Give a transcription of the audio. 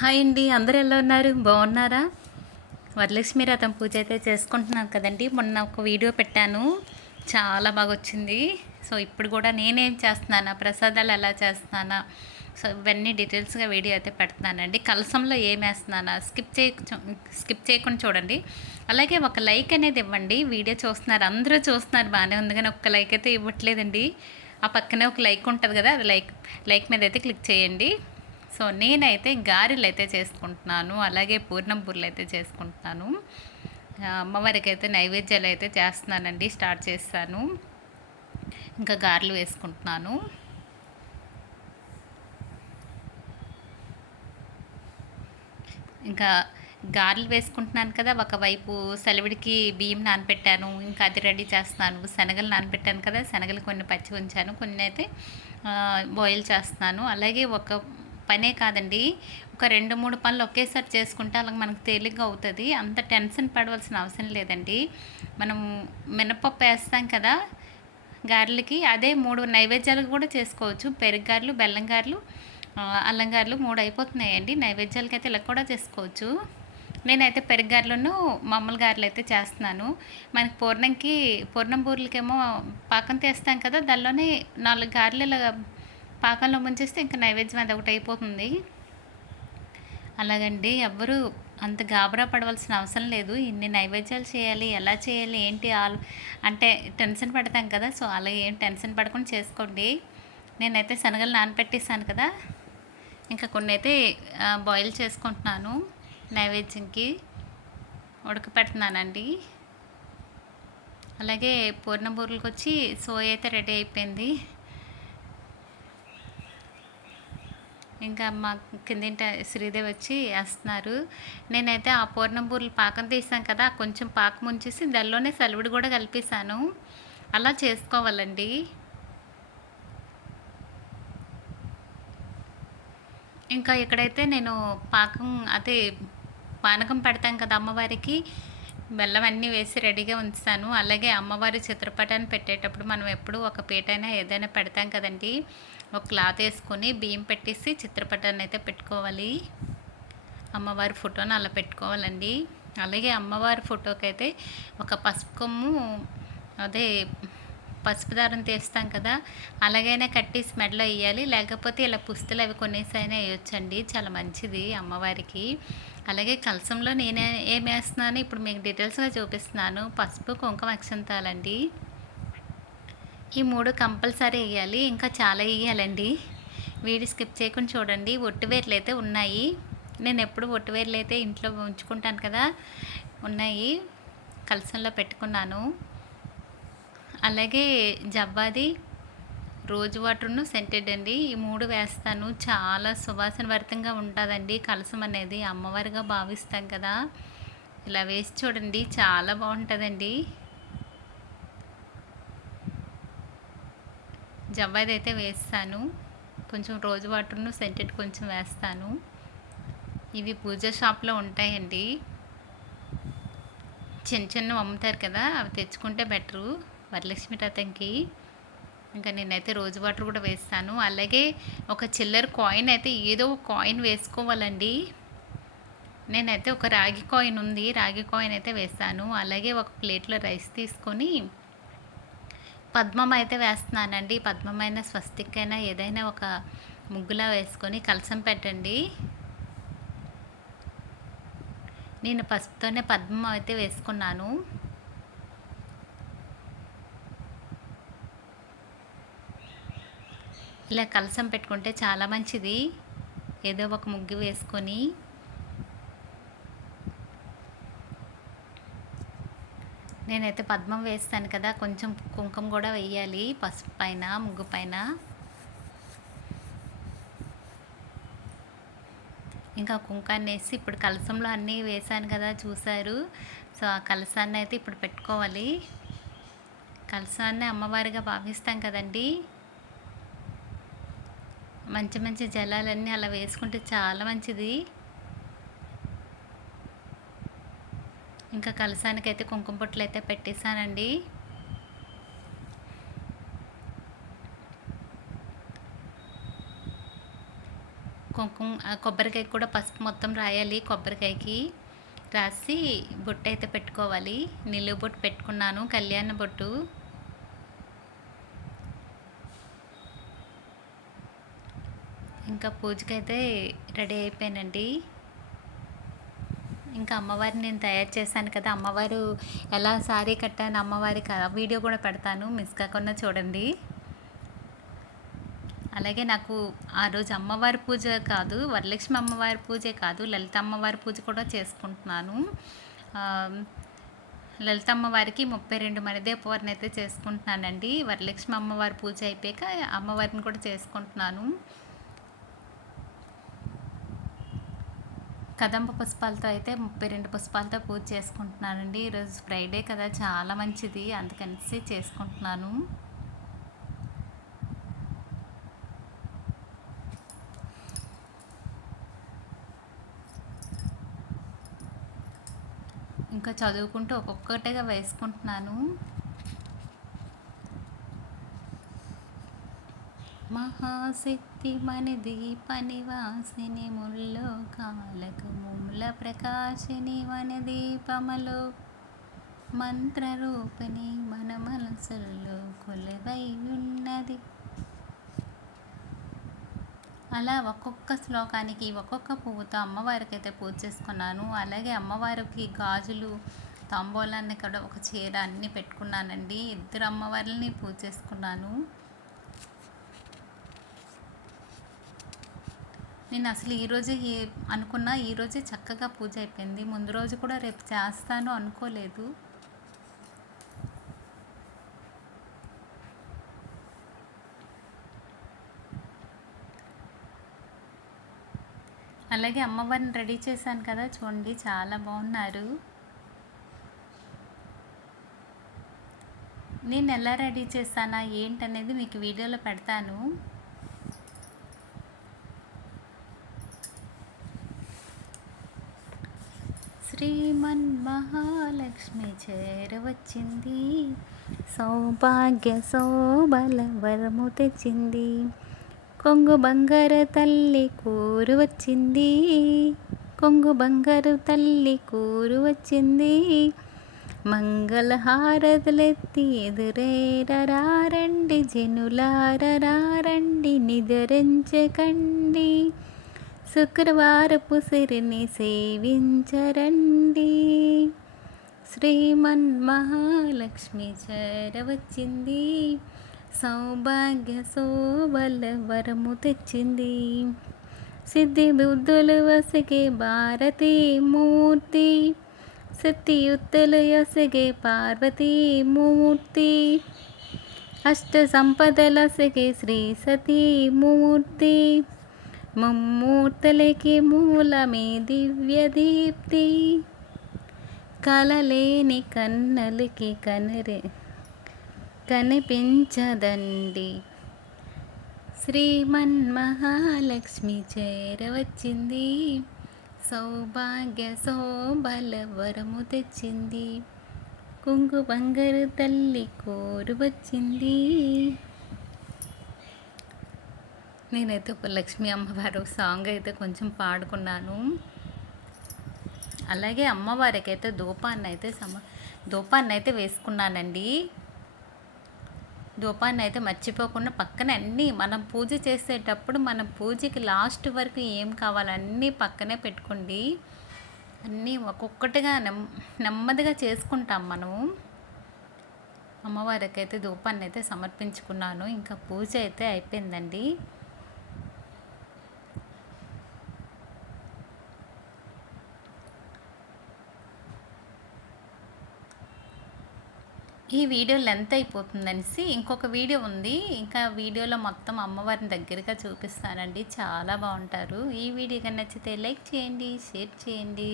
Hi అండి. అందరూ ఎలా ఉన్నారు? బాగున్నారా? వరలక్ష్మి వ్రతం పూజ అయితే చేసుకుంటున్నాను కదండి. మొన్న ఒక వీడియో పెట్టాను, చాలా బాగా వచ్చింది. సో ఇప్పుడు కూడా నేనేం చేస్తున్నానా, ప్రసాదాలు ఎలా చేస్తున్నానా, సో ఇవన్నీ డీటెయిల్స్గా వీడియో అయితే పెడుతున్నానండి. కలసంలో ఏం వేస్తున్నానా స్కిప్ చేయకుండా చూడండి. అలాగే ఒక లైక్ అనేది ఇవ్వండి. వీడియో చూస్తున్నారు, అందరూ చూస్తున్నారు, బాగానే ఉంది, కానీ ఒక్క లైక్ అయితే ఇవ్వట్లేదండి. ఆ పక్కనే ఒక లైక్ ఉంటుంది కదా, అది లైక్ మీద అయితే క్లిక్ చేయండి. సో నేనైతే గారెలు అయితే చేసుకుంటున్నాను, అలాగే పూర్ణం బూరెలు అయితే చేసుకుంటున్నాను. అమ్మవారికి అయితే నైవేద్యాలు అయితే చేస్తున్నానండి, స్టార్ట్ చేస్తాను. ఇంకా గారెలు వేసుకుంటున్నాను. ఇంకా గారెలు వేసుకుంటున్నాను కదా, ఒకవైపు సెలవుడికి బియ్యం నానబెట్టాను, ఇంకా అది రెడీ చేస్తున్నాను. శనగలు నానబెట్టాను కదా, శనగలు కొన్ని పచ్చి ఉంచాను, కొన్ని అయితే బాయిల్ చేస్తున్నాను. అలాగే ఒక పనే కాదండి, ఒక 2-3 పనులు ఒకేసారి చేసుకుంటే అలాగ మనకు తేలిగ్గా అవుతుంది. అంత టెన్షన్ పడవలసిన అవసరం లేదండి. మనం మినపప్పు వేస్తాం కదా గారెలకి, అదే 3 నైవేద్యాలకు కూడా చేసుకోవచ్చు. పెరుగు గారెలు, బెల్లం గారెలు, అల్లం గారెలు 3 అయిపోతున్నాయండి. నైవేద్యాలకి అయితే ఇలా కూడా చేసుకోవచ్చు. నేనైతే పెరుగు గారెలను మామూలు గారెలు అయితే చేస్తున్నాను. మనకి పూర్ణం బూరెలకేమో పాకం తీస్తాం కదా, దానిలోనే 4 గారెలు ఇలా పాకంలో ముంచేస్తే ఇంకా నైవేద్యం అది ఒకటి అయిపోతుంది. అలాగండి, ఎవ్వరూ అంత గాబరా పడవలసిన అవసరం లేదు. ఇన్ని నైవేద్యాలు చేయాలి, ఎలా చేయాలి, ఏంటి అంటే టెన్షన్ పడతాం కదా, సో అలా ఏం టెన్షన్ పడకుండా చేసుకోండి. నేనైతే శనగలు నానపెట్టేసాను కదా, ఇంకా కొన్ని అయితే బాయిల్ చేసుకుంటున్నాను, నైవేద్యంకి ఉడకపెడుతున్నానండి. అలాగే పూర్ణ బూరెలకు వచ్చి సోయ అయితే రెడీ అయిపోయింది. ఇంకా మా కిందింట శ్రీదేవి వచ్చి వేస్తున్నారు. నేనైతే ఆ పూర్ణం బూరెలు పాకం తీసాను కదా, కొంచెం పాకం ఉంచేసి దానిలోనే సలివిడి కూడా కలిపేసాను. అలా చేసుకోవాలండి. ఇంకా ఇక్కడైతే నేను పాకం అదే పానకం పెడతాం కదా అమ్మవారికి, బెల్లం అన్నీ వేసి రెడీగా ఉంచుతాను. అలాగే అమ్మవారి చిత్రపటాన్ని పెట్టేటప్పుడు మనం ఎప్పుడు ఒక పీటైనా ఏదైనా పెడతాం కదండి, ఒక క్లాత్ వేసుకొని బియ్యం పెట్టేసి చిత్రపటాన్ని అయితే పెట్టుకోవాలి. అమ్మవారి ఫోటోని అలా పెట్టుకోవాలండి. అలాగే అమ్మవారి ఫోటోకి అయితే ఒక పసుపు కొమ్ము, అదే పసుపు దారం తీస్తాం కదా, అలాగైనా కట్టేసి మెడలో వేయాలి. లేకపోతే ఇలా పుస్తులు అవి కొనేసైనా వేయొచ్చండి, చాలా మంచిది అమ్మవారికి. అలాగే కలసంలో నేను ఏం వేస్తున్నాను ఇప్పుడు మీకు డీటెయిల్స్గా చూపిస్తున్నాను. పసుపు, కుంకుమ, అక్షంతాలండి, ఈ 3 కంపల్సరీ వేయాలి. ఇంకా చాలా వేయాలండి, వీడియో స్కిప్ చేయకుండా చూడండి. ఒట్టివేర్లు అయితే ఉన్నాయి, నేను ఎప్పుడు ఒట్టివేర్లు అయితే ఇంట్లో ఉంచుకుంటాను కదా, ఉన్నాయి, కలసంలో పెట్టుకున్నాను. అలాగే జవ్వాది, రోజు వాటర్ను సెంటెడ్ అండి, ఈ 3 వేస్తాను. చాలా సువాసన భరితంగా ఉంటుందండి కలసం అనేది, అమ్మవారిగా భావిస్తాం కదా. ఇలా వేసి చూడండి, చాలా బాగుంటుందండి. జవ్వాది అయితే వేస్తాను, కొంచెం రోజు వాటర్ను సెంటెడ్ కొంచెం వేస్తాను. ఇవి పూజ షాప్లో ఉంటాయండి, చిన్నవి అమ్ముతారు కదా, అవి తెచ్చుకుంటే బెటరు వరలక్ష్మి వ్రతంకి. ఇంకా నేనైతే రోజు వాటర్ కూడా వేస్తాను. అలాగే ఒక చిల్లర కాయిన్ అయితే, ఏదో ఒక కాయిన్ వేసుకోవాలండి. నేనైతే ఒక రాగి కాయిన్ ఉంది, రాగి కాయిన్ అయితే వేస్తాను. అలాగే ఒక ప్లేట్లో రైస్ తీసుకొని పద్మం అయితే వేస్తున్నానండి. పద్మమైన స్వస్తిక్ అయినా ఏదైనా ఒక ముగ్గులా వేసుకొని కలసం పెట్టండి. నేను పసుపుతోనే పద్మం అయితే వేసుకున్నాను. ఇలా కలసం పెట్టుకుంటే చాలా మంచిది, ఏదో ఒక ముగ్గు వేసుకొని. నేనైతే పద్మం వేస్తాను కదా, కొంచెం కుంకుమ కూడా వేయాలి పసుపు పైన, ముగ్గు పైన. ఇంకా కుంకాన్ని వేసి ఇప్పుడు కలసంలో అన్నీ వేసాను కదా, చూసారు. సో ఆ కలసాన్ని అయితే ఇప్పుడు పెట్టుకోవాలి. కలసాన్ని అమ్మవారిగా భావిస్తాం కదండి, మంచి మంచి జలాలన్నీ అలా వేసుకుంటే చాలా మంచిది. ఇంకా కలసానికైతే కుంకుమ బొట్లు అయితే పెట్టేశానండి. కొబ్బరికాయకి కూడా పసుపు మొత్తం రాయాలి. కొబ్బరికాయకి రాసి బొట్టయితే పెట్టుకోవాలి. నిలువు బొట్టు పెట్టుకున్నాను, కళ్యాణ బొట్టు. ఇంకా పూజకైతే రెడీ అయిపోయానండి. ఇంకా అమ్మవారిని నేను తయారు చేశాను కదా, అమ్మవారు ఎలా శారీ కట్టాను అమ్మవారికి వీడియో కూడా పెడతాను, మిస్ కాకుండా చూడండి. అలాగే నాకు ఆ రోజు అమ్మవారి పూజ కాదు, వరలక్ష్మి అమ్మవారి పూజే కాదు, లలిత అమ్మవారి పూజ కూడా చేసుకుంటున్నాను. లలిత అమ్మవారికి 32 మణిదీపావళిని అయితే చేసుకుంటున్నానండి. వరలక్ష్మి అమ్మవారి పూజ అయిపోయాక అమ్మవారిని కూడా చేసుకుంటున్నాను. కదంబ పుష్పాలతో అయితే 32 పుష్పాలతో పూజ చేసుకుంటున్నానండి. ఈరోజు ఫ్రైడే కదా, చాలా మంచిది, అందుకనేసి చేసుకుంటున్నాను. ఇంకా చదువుకుంటూ ఒక్కొక్కటిగా వేసుకుంటున్నాను. మహాశక్తి మనదీప నివాసిని ముల్లోకాలకు మూల ప్రకాశిని వనదీపమలో మంత్రరూపిణి మన మనసుల్లో కొలువై ఉన్నది. అలా ఒక్కొక్క శ్లోకానికి ఒక్కొక్క పువ్వుతో అమ్మవారికి అయితే పూజ చేసుకున్నాను. అలాగే అమ్మవారికి గాజులు, తాంబూలాన్ని కూడా, ఒక చీర అన్నీ పెట్టుకున్నానండి. 2 అమ్మవారిని పూజ చేసుకున్నాను. నేను అసలు ఈరోజు అనుకున్నా, ఈరోజే చక్కగా పూజ అయిపోయింది. ముందు రోజు కూడా రేపు చేస్తాను అనుకోలేదు. అలాగే అమ్మవారిని రెడీ చేశాను కదా, చూడండి చాలా బాగున్నారు. నేను ఎలా రెడీ చేశానా ఏంటనేది మీకు వీడియోలో పెడతాను. శ్రీమన్మహాలక్ష్మి చేరవచ్చింది, సౌభాగ్య శోభల వరము తెచ్చింది. కొంగు బంగారు తల్లి కూరు వచ్చింది, కొంగు బంగారు తల్లి కూరు వచ్చింది. మంగళహారతులెత్తి ఎదురేరండి, జనులారండి నిద్రించకండి. శుక్రవారపు సిరిని సేవించరండి. శ్రీమన్మహాలక్ష్మి చేరవచ్చింది, సౌభాగ్య శోభల వరము తెచ్చింది. సిద్ధి బుద్ధులు వసిగే భారతీ మూర్తి, శక్తియుక్తులు యొసగే పార్వతీ మూర్తి. అష్ట సంపదలసగే శ్రీ సతీ మూర్తి, ముమ్మూర్తులకి మూలమే దివ్య దీప్తి. కలలేని కన్నులకి కనిపించదండి. శ్రీమన్మహాలక్ష్మి చేరవచ్చింది, సౌభాగ్య శోభల వరము తెచ్చింది. కుంగు బంగారు తల్లి కోరు వచ్చింది. నేనైతే ఒక లక్ష్మీ అమ్మవారు సాంగ్ అయితే కొంచెం పాడుకున్నాను. అలాగే అమ్మవారికి అయితే ధూపాన్ని అయితే వేసుకున్నానండి. ధూపాన్ని అయితే మర్చిపోకుండా పక్కన అన్నీ, మనం పూజ చేసేటప్పుడు మన పూజకి లాస్ట్ వరకు ఏం కావాలో అన్నీ పక్కనే పెట్టుకోండి. అన్నీ ఒక్కొక్కటిగా నెమ్మదిగా చేసుకుంటాం మనం. అమ్మవారికి అయితే ధూపాన్ని అయితే సమర్పించుకున్నాను. ఇంకా పూజ అయితే అయిపోయిందండి. ఈ వీడియో లెంత్ అయిపోతుందనేసి ఇంకొక వీడియో ఉంది. ఇంకా వీడియోలో మొత్తం అమ్మవారిని దగ్గరగా చూపిస్తానండి, చాలా బాగుంటారు. ఈ వీడియో కనుక నచ్చితే లైక్ చేయండి, షేర్ చేయండి.